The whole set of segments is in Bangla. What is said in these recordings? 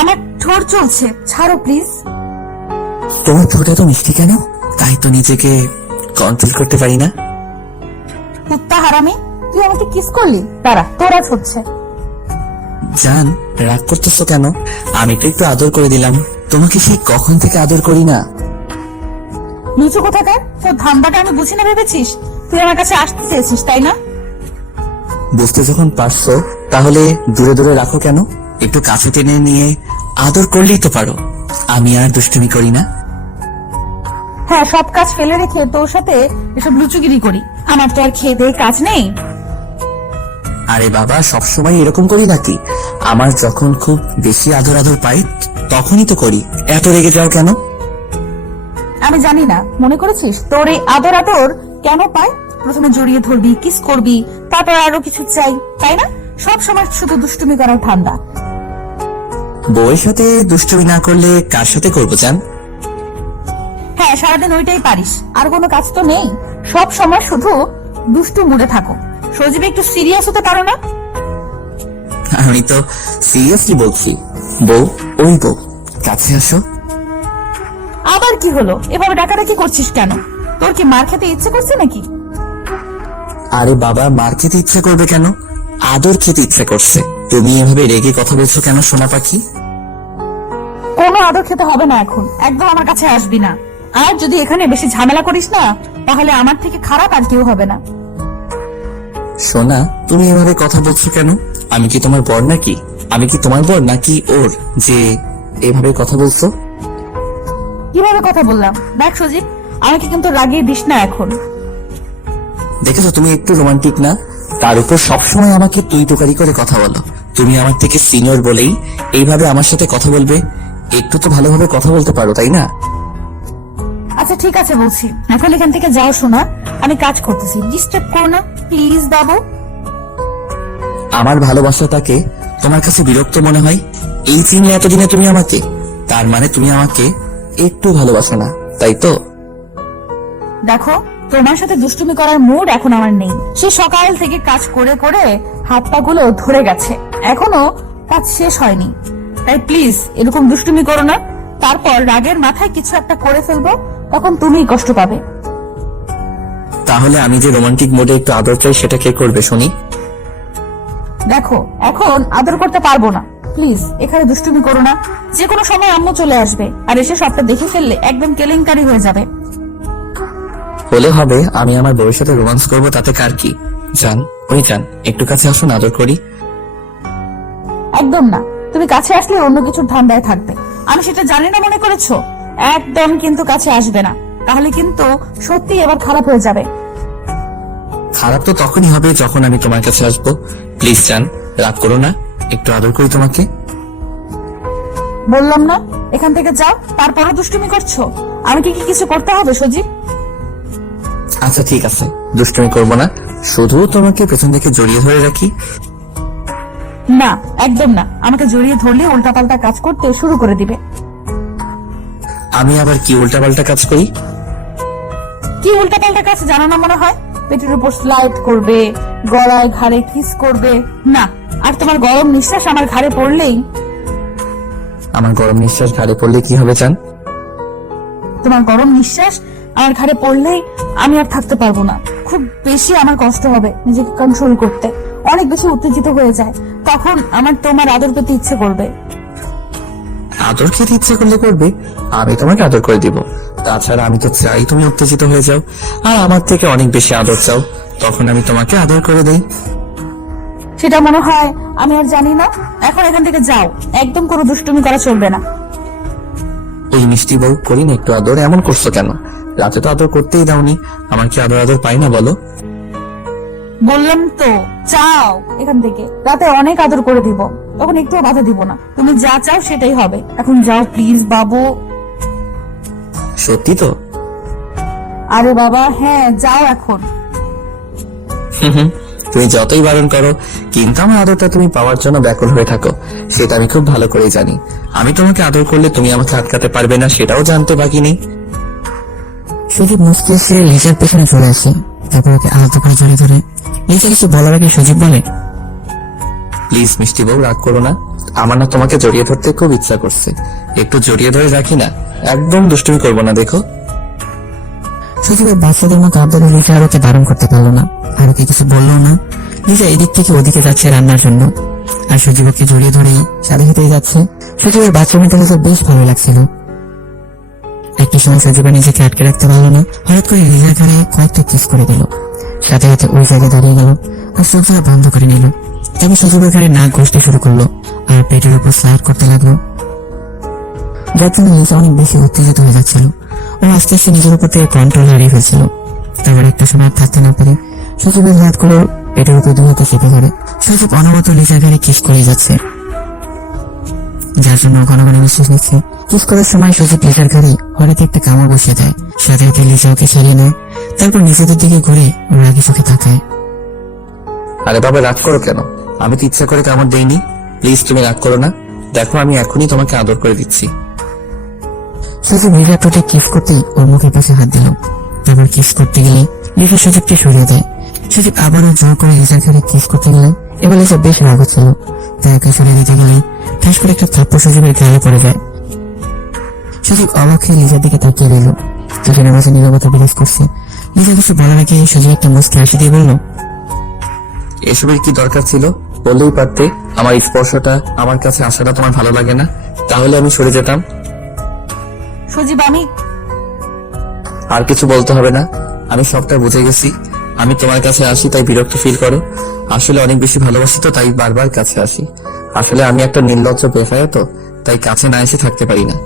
আমার ঠোঁট চলছে, ছাড়ো প্লিজ। তোমার ঠোঁট এত মিষ্টি কেন? তাই তো নিজেকে কন্ট্রোল করতে পারি না। কুত্তা হারামি, তুই আমাকে কিস করলি? দাঁড়া, তোরা হচ্ছে। জান, রাগ করতেছো কেন? আমি তো একটু আদর করে দিলাম। তোমাকে সেই কখন থেকে আদর করি না? নিচু কোথাকার, তোর ধান্দাটা আমি বুঝি না ভেবেছিস? তুই আমার কাছে আসতে চেয়েছিস, তাই না? বুঝতে যখন পারছো তাহলে দূরে দূরে রাখো কেন? একটু কাছে টেনে নিয়ে আদর করলেই তো পারো। আমি আর দুষ্টুমি করি না। হ্যাঁ, সব কাজ ফেলে রেখে তোর সাথে এসব লুচুগিরি করি। আমার তো আর খেয়ে দেয়ে কাজ নেই। আরে বাবা, সবসময় এরকম করি নাকি? আমার যখন খুব বেশি আদর আদর পাই তখনই তো করি। এত রেগে যাও কেন? আমি জানি না, মনে করেছিস তোর এই আদর আদর কেন পাই? প্রথমে জড়িয়ে ধরবি, কিস করবি, তারপর আরো কিছু চাই, তাই না? সব সময় শুধু দুষ্টুমি করার ঠান্ডা। বউয়ের সাথে দুষ্টুমি না করলে কার সাথে করবো জান? হ্যাঁ, সারাদিন ওইটাই পারিস, আর কোনো কাজ তো নেই। সব সময় শুধু দুষ্টু মুডে থাকো। সজীব, একটু সিরিয়াস হতে পারো না? আমি তো সিরিয়াসলি বলছি। বউ, ওই বউ, কাছে আসো। আবার কি হলো? এভাবে ডাকাডাকি করছিস কেন? তোর কি মার খেতে ইচ্ছে করছে নাকি? আরে বাবা, মার খেতে ইচ্ছে করবে কেন? আদর খেতে ইচ্ছে করছে। তুমি এভাবে রেগে কথা বলছো কেন সোনা পাখি? কোনো আদর খেতে হবে না এখন, একদম আমার কাছে আসবি না। আর যদি এখানে বেশি ঝামেলা করিস না, তাহলে আমার থেকে খারাপ আর কেউ হবে না। সোনা, তুমি এভাবে কথা বলছো কেন? আমি কি তোমার বর নাকি? আমি কি তোমার বর নাকি ওর, যে এভাবে কথা বলছো? কিভাবে কথা বললাম? দেখ সজীব, আমাকে কিন্তু রাগিয়ে দিস না এখন। দেখেছো তুমি একটু রোমান্টিক না? তার উপর সবসময় আমাকে তুই তোকারি করে কথা বলো। তুমি আমার থেকে সিনিয়র বলেই এইভাবে আমার সাথে কথা বলবে? একটু তো ভালোভাবে কথা বলতে পারো, তাই না? আচ্ছা ঠিক আছে, বলছি এখন এখান থেকে যাও শোনা। আমি কাজ করতেছি, ডিস্টার্ব করো না প্লিজ বাবু। আমার ভালোবাসাটাকে তোমার কাছে বিরক্ত মনে হয়? এই চিনলে এতদিনে তুমি আমাকে, তার মানে তুমি আমাকে একটু ভালোবাসো না, তাই তো? দেখো, তোমার সাথে দুষ্টুমি করার মুড এখন আমার নেই। সে সকাল থেকে কাজ করে করে হাত পা গুলো ধরে গেছে, এখনো কাজ শেষ হয়নি। তাই প্লিজ এরকম দুষ্টুমি করো না। তারপর রাগের মাথায় কিছু একটা করে ফেলবো, তখন তুমিই কষ্ট পাবে। তাহলে আমি যে রোমান্টিক মোডে একটু আদর চাই সেটা কে করবে শুনি? দেখো, এখন আদর করতে পারবো না, প্লিজ এখানে দুষ্টুমি করো না। যে কোনো সময় আম্মু চলে আসবে, আর এসে সবটা দেখে ফেললে একদম কেলেঙ্কারি হয়ে যাবে। হলে হবে, আমি আমার বউয়ের সাথে রোমান্স করবো, তাতে কার কি? জান, ওই জান, একটু কাছে আসুন, আদর করি। একদম না, তুমি কাছে আসলে অন্য কিছুর ধান্দায় থাকবে। আমি সেটা জানি না মনে করেছো? একদম কিন্তু কাছে আসবে না, তাহলে কিন্তু সত্যি এবার খারাপ হয়ে যাবে। খারাপ তো তখনই হবে যখন আমি তোমার কাছে আসবো। প্লিজ জান, রাগ করো না, একটু আদর করি তোমাকে। বললাম না এখান থেকে যাও, তারপরও দুষ্টুমি করছো। আমি কি কিছু করতে হবে সজীব? আচ্ছা ঠিক আছে, দুষ্টুমি করবো না, শুধু তোমাকে পেছন থেকে জড়িয়ে ধরে রাখি। না, একদম না, আমাকে জড়িয়ে ধরলে উল্টাপাল্টা কাজ করতে শুরু করে দিবে। আমি আবার কি উল্টাপাল্টা কাজ করি? কি উল্টাপাল্টা কাজ জানো না মনে হয়? পেটের উপর স্লাইড করবে, গলায় ঘাড়ে কিস করবে। না, আর তোমার গরম নিঃশ্বাস আমার ঘাড়ে পড়লেই। আমার গরম নিঃশ্বাস ঘাড়ে পড়লে কি হবে জান? তোমার গরম নিঃশ্বাস আমার ঘাড়ে পড়লেই আমি আর থাকতে পারবো না। খুব বেশি আমার কষ্ট হবে নিজেকে কন্ট্রোল করতে, অনেক বেশি উত্তেজিত হয়ে যায়। তখন আমার তোমার আদর পেতে ইচ্ছে করবে। আদর খেতে ইচ্ছে করলে করবে, আমি তোমাকে আদর করে দিব। তাছাড়া আমি তো চাই তুমি উত্তেজিত হয়ে যাও, আর আমার থেকে অনেক বেশি আদর চাও, তখন আমি তোমাকে আদর করে দেই। সেটা মনে হয় আমি আর জানি না। এখন এখান থেকে যাও, একদম কোনো দুষ্টুমি করা চলবে না। ওই মিষ্টি বউ, করি না একটু আদর? এমন করছো কেন? রাতে তো আদর করতেই দাওনি, আমার কি আদর আদর পাই না বলো? বললাম তো যাও এখান থেকে, রাতে অনেক আদর করে দিব, তখন একটু বাধা দিব না। তুমি যা চাও সেটাই হবে। এখন যাও প্লিজ বাবু। সত্যি তো? আরে বাবা হ্যাঁ, যাও এখন। তুমি যতই বারণ করো, কিন্তু আমার আদরটা তুমি পাওয়ার জন্য ব্যাকুল হয়ে থাকো, সেটা আমি খুব ভালো করেই জানি। আমি তোমাকে আদর করলে তুমি আমাকে আটকাতে পারবে না, সেটাও জানতে বাকি নেই। সজীব মুচকি এসে লিজার পেছনে চলে আসে, তারপর ওকে আলতো করে জড়িয়ে ধরে। লিজা কিছু বলার আগে সজীব বলে, প্লিজ মিষ্টি বউ, রাগ করো না, আমার না তোমাকে জড়িয়ে ধরতে খুব ইচ্ছা করছে, একটু জড়িয়ে ধরে রাখি না? একদম দুষ্টুমি করবো না, দেখো। সজীবের বাচ্চাদের মতো আবদারে লিজা আর ওকে বারণ করতে পারলো না, আর ওকে কিছু বললো না। লিজা এদিক থেকে ওদিকে যাচ্ছে রান্নার জন্য, আর সজীব ওকে জড়িয়ে ধরেই সাথে সাথেই যাচ্ছে। সজীবের বাচ্চা মেয়েটা লিজার বেশ ভালো লাগছিল। একটা সময় সজীবা নিজেকে আটকে রাখতে পারলো না, হঠাৎ করে লিজার ঘাড়ে কয়েকটা কিস করে দিল। সাথে সাথে ওই জায়গায় দাঁড়িয়ে গেল আর চোখ জোড়া বন্ধ করে নিল। তবে সজীবের ঘাড়ে নাক ঘষতে শুরু করলো আর পেটের উপর স্লাইড করতে লাগলো, যার জন্য লিজা অনেক বেশি উত্তেজিত হয়ে যাচ্ছিল। ও আস্তে আস্তে নিজের উপর থেকে কন্ট্রোল হারিয়ে ফেলছিল। তারপর একটা সময় আর থাকতে না পেরে সজীবের হাত করে পেটের উপর দুই হাতে চেপে ধরে সজীব অনবরত লিজার ঘাড়ে কিস করে যাচ্ছে, যার জন্য ঘন ঘন নিঃশ্বাস নিচ্ছে। কিস করার সময় সজীব লিজার ঘাড়ে হঠাৎ একটা কামড় বসিয়ে দেয়। সাথে সাথে লিজা ওকে সরিয়ে নেয়, তারপর নিজেদের দিকে ঘুরে রাগি চোখে তাকায়। আরে বাবা, রাগ করো কেন? আমি তো ইচ্ছা করে কামড় দেইনি। প্লিজ তুমি রাগ করো না, দেখো আমি এখনই তোমাকে আদর করে দিচ্ছি। সজীব লিজার ঠোঁটে কিস করতেই ওর মুখের পাশে হাত দিল। তারপর কিস করতে গেলে লিজা সজীবকে সরিয়ে দেয়। সজীব আবারও জোর করে লিজার ঘাড়ে কিস করতে গেলে এবার লিজা বেশ রাগ হচ্ছিল, তাই ওকে সরিয়ে দিতে গেলে ঠাস করে একটা থাপ্পড় সজীবের গালে পড়ে যায়। সজীব অবাক হয়ে লিজার দিকে তাকিয়ে রইল। দুজনের মাঝে নীরবতা বিরাজ করছে। লিজা কিছু বলার আগে সজীব একটা মুচকি হাসি দিয়ে বলল, এসবের কি দরকার ছিল? বললেই পারতে আমার স্পর্শটা, আমার কাছে আসাটা তোমার ভালো লাগে না, তাহলে আমি সরে যেতাম। সজীব, আমি আর কিছু বলতে হবে না, আমি সবটা বুঝে গেছি। আমি তোমার কাছে আসি তাই বিরক্ত ফিল করো, আসলে অনেক বেশি ভালোবাসি তো তাই বারবার কাছে আসি। আসলে আমি একটা নির্লজ্জ বেফায়া তো, তাই কাছে না এসে থাকতে পারি না।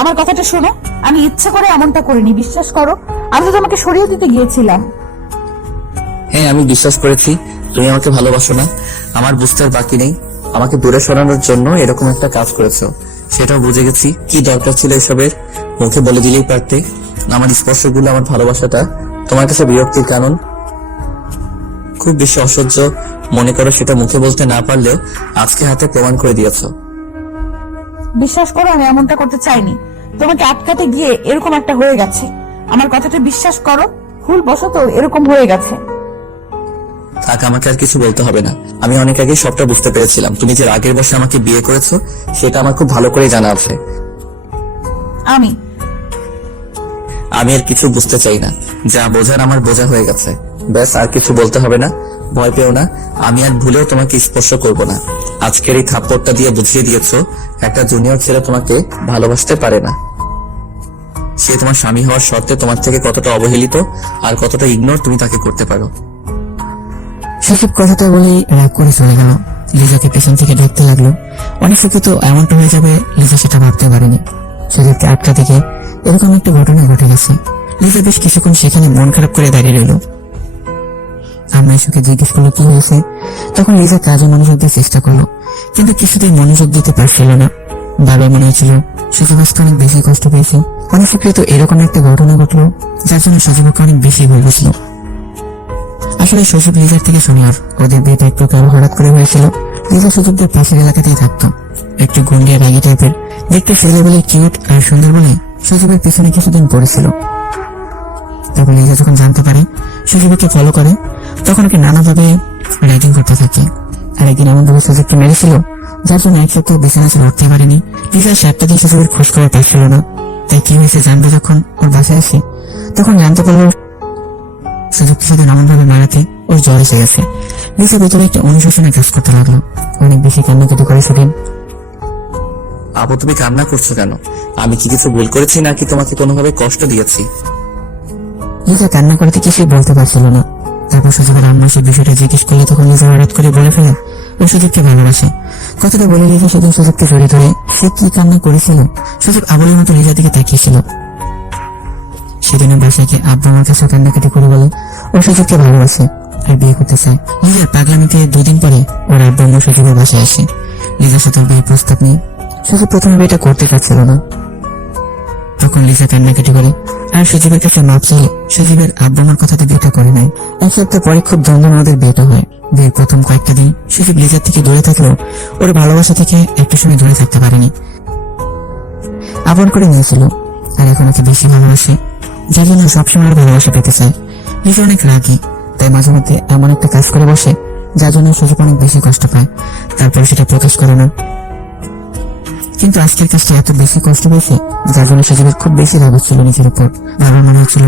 আমার কথাটা শোনো, আমি ইচ্ছা করে এমনটা করিনি, বিশ্বাস করো। আমি তো তোমাকে সরিয়ে দিতে গিয়েছিলাম। হ্যাঁ, আমি বিশ্বাস করেছি তুমি আমাকে ভালোবাসো না, আমার বুঝতে আর বাকি নেই। আমাকে দূরে সরানোর জন্য এরকম একটা কাজ করেছো, সেটাও বুঝে গেছি। কি দরকার ছিল এসবের? মুখে বলে দিলেই পারতে। আমার স্পর্শগুলো, আমার ভালোবাসাটা তোমার কাছে বিরক্তির কারণ, খুব বেশি অসহ্য মনে করো। সেটা মুখে বলতে না পারলেও আজকে হাতে প্রমাণ করে দিয়েছো। বিশ্বাস করো, আমি এমনটা করতে চাইনি। তোমাকে আটকাতে গিয়ে এরকম একটা হয়ে গেছে। আমার কথাটা বিশ্বাস করো, ভুল বশত এরকম হয়ে গেছে। থাক, আমাকে আর কিছু বলতে হবে না। আমি অনেক আগে সবটা বুঝতে পেরেছিলাম। তুমি যে আগের বসে আমাকে বিয়ে করেছো সেটা আমার খুব ভালো করে জানা আছে। আমি আর কিছু বুঝতে চাই না, যা বোঝার আমার বোঝা হয়ে গেছে। ব্যাস, আর কিছু বলতে হবে না। ভয় পেও না, আমি আর ভুলেও তোমাকে স্পর্শ করব না। আজকের এই থাপ্পড়টা দিয়ে বুঝিয়ে দিয়েছো একটা জুনিয়র ছেলে তোমাকে ভালোবাসতে পারে না। সে তোমার স্বামী হওয়ার শর্তে তোমার থেকে কতটা অবহেলিত আর কতটা ইগনোর তুমি তাকে করতে পারো। সজীব কথাটা বলেই রাগ করে চলে গেল। লিজাকে পেছন থেকে দেখতে লাগলো। অনেক সুখে তো এমনটা হয়ে যাবে লিজা সেটা ভাবতে পারেনি। সজীবকে আটকা থেকে এরকম একটা ঘটনা ঘটে গেছে। লিজা বেশ কিছুক্ষণ সেখানে মন খারাপ করে দাঁড়িয়ে রইল। আম্মা এসে জিজ্ঞেস করলো কি হয়েছে। তখন লিজা কাজে মনোযোগ দিয়ে চেষ্টা করলো, কিন্তু কিছুতেই মনোযোগ দিতে পারছিল না। বাবা মনে হয়েছিল সজীব আজকে অনেক বেশি কষ্ট পেয়েছে। অনেক সুখে তো এরকম একটা ঘটনা ঘটলো যার জন্য সজীবকে অনেক বেশি ভুল বুঝলো। আসলে সজীব লিজার থেকে শুনিয়ার ওদের বিয়েটা এক প্রকার হঠাৎ করে হয়েছিল। লিজা সজীবদের পাশের এলাকাতেই থাকতো। একটু গুন্ডিয়া রাগী টাইপের, দেখতে ছেলে বলে কিউট আর সুন্দর বলে সজীবের পিছনে কিছুদিন পড়েছিল। তারপর লিজা যখন জানতে পারে সজীবকে ফলো করে, তখন ওকে নানাভাবে রাইডিং করতে থাকে। আর একদিন এমন ভাবে সজীবকে মেরেছিল যার জন্য এক সপ্তাহ বিছানা ছেড়ে উঠতে পারেনি। লিজা 7টা দিন সজীবের খোঁজ খবর পাচ্ছিল না, তাই কি হয়েছে জানবে যখন ওর বাসায় আসে তখন জানতে পারলো সজীবকে সাথে এমন ভাবে মারাতে ওর জ্বর এসে গেছে। লিজা ভেতরে একটা অনুশোচনা কাজ করতে লাগলো। অনেক বেশি কান্নাকাটি করে সেদিন। আপু, তুমি কান্না করছো কেন? আমি কি কিছু ভুল করেছি নাকি তোমাকে কোনোভাবে কষ্ট দিয়েছি? লিজা কান্না করতে কিছুই বলতে পারছিল না। তারপর সজীবের আম্মা সে বিষয়টা জিজ্ঞেস করলে তখন লিজা হঠাৎ করে বলে ফেলে ও সজীবকে ভালোবাসে। কথাটা বলে লিজা সেদিন সজীবকে জড়িয়ে ধরে সে কি কান্না করেছিল। সজীব আবলের মতো লিজার দিকে তাকিয়েছিল। সেদিনের বাসায় গিয়ে আব্বু আমার কাছে কান্নাকাটি করে বলে ও সজীবকে ভালোবাসে আর বিয়ে করতে চায়। লিজার পাগলামিতে 2 দিন পরে ওর আব্বু আম্মু সজীবের বাসায় আসে। লিজার সাথে ওর বিয়ের প্রস্তাব নিয়ে। সজীব প্রথমে বিয়েটা করতে চাচ্ছিল না। তখন লিজা কান্নাকাটি করে আর সজীবের কাছে মাপ চাইলে সজীবের আব্বু আমার কথাতে বিয়েটা করে নাই। এক সপ্তাহ পরে খুব ধুমধামে ওদের বিয়েটা হয়। বিয়ের প্রথম কয়েকটা দিন সজীব লিজার থেকে দূরে থাকলেও ওর ভালোবাসা থেকে একটু সময় দূরে থাকতে পারেনি। আপন করে নিয়েছিল আর এখন ওকে বেশি ভালোবাসে, যার জন্য সবসময় ওর ভালোবাসা পেতে চায়। লিজা অনেক রাগী, তাই মাঝে মধ্যে এমন একটা কাজ করে বসে যার জন্য সজীব অনেক বেশি কষ্ট পায়, তারপরে সেটা প্রকাশ করে না। কিন্তু আজকের কাজটা এত বেশি কষ্ট পেয়েছে যার জন্য সজীবের খুব বেশি রাগ হচ্ছিল নিজের উপর। বারবার মনে হচ্ছিল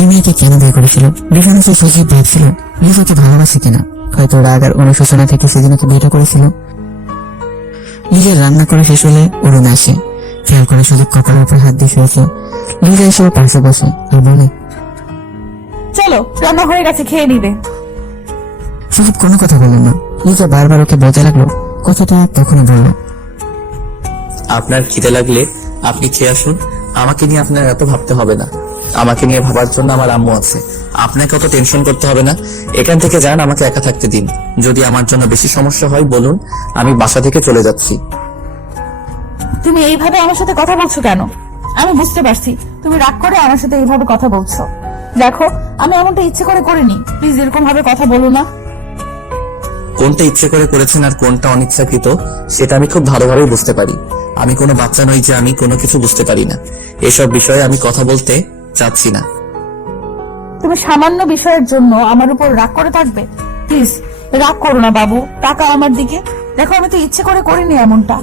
এই মেয়েকে কেন বিয়ে করেছিল। ডিফারেন্সে সজীব ভাবছিল লিজাকে ভালোবাসে কিনা, হয়তো রাগ আর অনুশোচনা থেকে সেদিন ওকে বিয়েটা করেছিল। নিজের রান্না করে শেষ হলে ও রুমে আসে, খেয়াল করে সজীব কপালের উপর হাত দিয়ে শুয়েছে। লিজা এসে ওর পাশে বসে আর বলে, চলো, রান্না হয়ে গেছে, খেয়ে নিবে। সজীব কোনো কথা বলল না। লিজা বারবার ওকে বলতে লাগলো, কথাটা তখনই বলল, আপনার খিদে লাগলে আপনি খেয়ে আসুন, আমাকে নিয়ে আপনার এত ভাবতে হবে না। আমাকে নিয়ে ভাবার জন্য আমার আম্মু আছে, আপনাকে অত টেনশন করতে হবে না। এখান থেকে যান, আমাকে একা থাকতে দিন। যদি আমার জন্য বেশি সমস্যা হয় বলুন, আমি বাসা থেকে চলে যাচ্ছি। তুমি এইভাবে আমার সাথে কথা বলছো কেন? আমি বুঝতে পারছি তুমি রাগ করে আমার সাথে এইভাবে কথা বলছো। দেখো, আমি এমনটা ইচ্ছে করে করিনি, প্লিজ এরকম ভাবে কথা বলো না। কোনটা ইচ্ছে করে করেছেন আর কোনটা অনিচ্ছাকৃত সেটা আমি খুব ভালোভাবেই বুঝতে পারি। আমি কোনো বাচ্চা নই যে আমি কোনো কিছু বুঝতে পারি না। এসব বিষয়ে আমি কথা বলতে চাচ্ছি না। তুমি সামান্য বিষয়ের জন্য আমার উপর রাগ করে থাকবে? প্লিজ রাগ করো না বাবু, তাকাও আমার দিকে। দেখো, আমি তো ইচ্ছে করে করিনি এমনটা।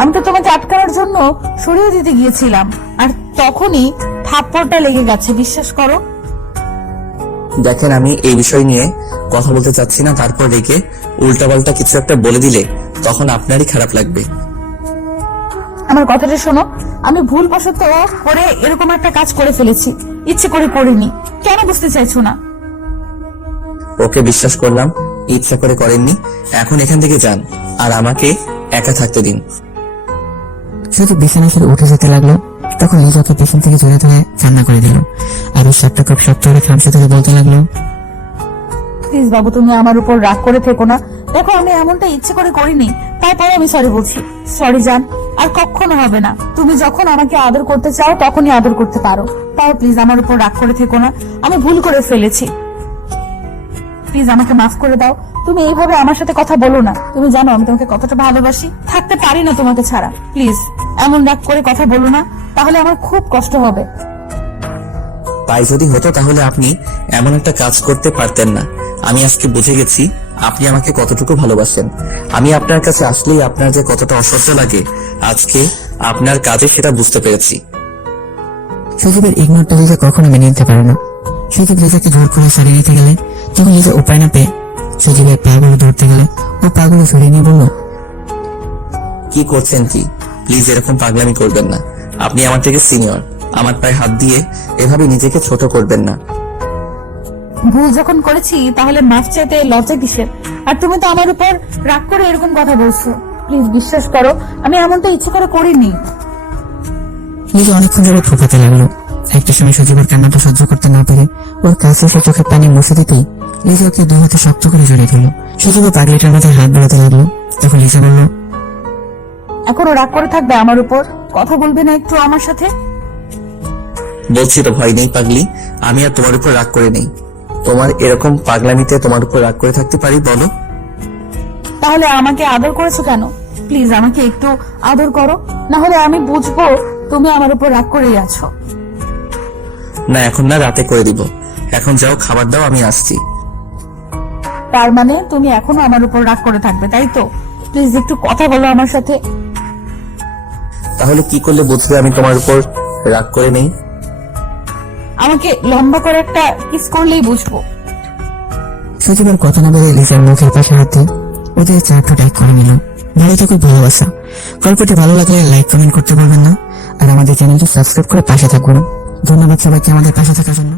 আমি তো তোমাকে আটকানোর জন্য সরিয়ে দিতে গিয়েছিলাম, আর তখনই থাপ্পড়টা লেগে গেছে, বিশ্বাস করো। দেখেন, আমি এই বিষয় নিয়ে কথা বলতে চাচ্ছি না। তারপর রেখে উল্টাপাল্টা কিছু একটা বলে দিলে তখন আপনারই খারাপ লাগবে। আমার কথাটা শোনো, আমি ভুলবশত করে এরকম একটা কাজ করে ফেলেছি, ইচ্ছে করে করিনি। কেন বুঝতে চাইছো না? ওকে বিশ্বাস করলাম, ইচ্ছা করে করেননি। এখন এখান থেকে যান আর আমাকে একা থাকতে দিন। সজীব বিছানা ছেড়ে উঠে যেতে লাগলো, তখন লিজাকে পেছন থেকে জড়িয়ে ধরে কান্না করে দিল। আর ওর সাতটা খুব শক্ত করে খামচে ধরে বলতে লাগলো, প্লিজ বাবু, তুমি আমার উপর রাগ করে থেকো না। দেখো, আমি এমনটা ইচ্ছে করে করিনি, তারপরে আমি সরি বলছি। সরি জান, আর কখনো হবে না। তুমি যখন আমাকে আদর করতে চাও তখনই আদর করতে পারো। তাও প্লিজ আমার উপর রাগ করে থেকো না, আমি ভুল করে ফেলেছি। প্লিজ আমাকে মাফ করে দাও। তুমি এইভাবে আমার সাথে কথা বলো না। তুমি জানো আমি তোমাকে কতটা ভালোবাসি, থাকতে পারি না তোমাকে ছাড়া। প্লিজ এমন রাগ করে কথা বলো না, তাহলে আমার খুব কষ্ট হবে। তাই যদি হতো তাহলে আপনি এমন একটা কাজ করতে পারতেন না। আমি আজকে বুঝে গেছি আপনি আমাকে কতটুকু ভালোবাসেন। আমি আপনার কাছে আসলেই আপনার যে কতটা অসহ্য লাগে, আজকে আপনার কাজে সেটা বুঝতে পেরেছি। সজীবের ইগনোরটা লিজা কখনো মেনে নিতে পারে না। সজীব লিজাকে জোর করে সরিয়ে নিতে গেলে তখন লিজা উপায় না পেয়ে সজীবের পাগুলো ধরতে গেলে ও পাগুলো সরিয়ে নিয়ে বলল, কি করছেন কি? প্লিজ এরকম পাগলামি করবেন না। আপনি আমার থেকে সিনিয়র, আমার পায়ে হাত দিয়ে এভাবে নিজেকে ছোট করবেন না। ভুল যখন করেছি তাহলে মাফ চাইতে লজ্জা কিসের? আর তুমি তো আমার উপর রাগ করে এরকম কথা বলছো। প্লিজ বিশ্বাস করো, আমি এমনটা ইচ্ছে করে করিনি। লিজা অনেকক্ষণ ধরে ফোঁপাতে লাগলো। একটা সময় সজীবের কান্নাটা সহ্য করতে না পেরে ওর কাছে এসে চোখের পানি মুছে দিতেই লিজা ওকে দুই হাতে শক্ত করে জড়িয়ে দিল। সজীবের পাগলিটার মাথায় হাত বাড়াতে লাগলো। তখন লিজা বলল, এখনো রাগ করে থাকবে আমার উপর? কথা বলবে না একটু আমার সাথে? বলছি তো ভয় নেই পাগলি, আমি আর তোমার উপর রাগ করে নেই। তোমার এরকম পাগলামিতে তোমার উপর রাগ করে থাকতে পারি বলো? তাহলে আমাকে আদর করেছো কেন? প্লিজ আমাকে একটু আদর করো, না হলে আমি বুঝবো তুমি আমার উপর রাগ করেই আছো। না, এখন না, রাতে করে দিব। এখন যাও, খাবার দাও, আমি আসছি। তার মানে তুমি এখনো আমার উপর রাগ করে থাকবে, তাই তো? প্লিজ একটু কথা বলো আমার সাথে। তাহলে কি করলে বুঝবে আমি তোমার উপর রাগ করে নেই? আমাকে লম্বা করে একটা কিস করলেই বুঝবো। সজীবের কথা না বলে লিজার মুখের পাশে হাত দিয়ে ওদের চারটা ট্যাগ করে নিল। ভালো থেকো, ভালোবাসা। গল্পটি ভালো লাগলে লাইক কমেন্ট করতে বলবেন না, আর আমাদের চ্যানেলটি সাবস্ক্রাইব করে পাশে থাকুন। ধন্যবাদ সবাইকে আমাদের পাশে থাকার জন্য।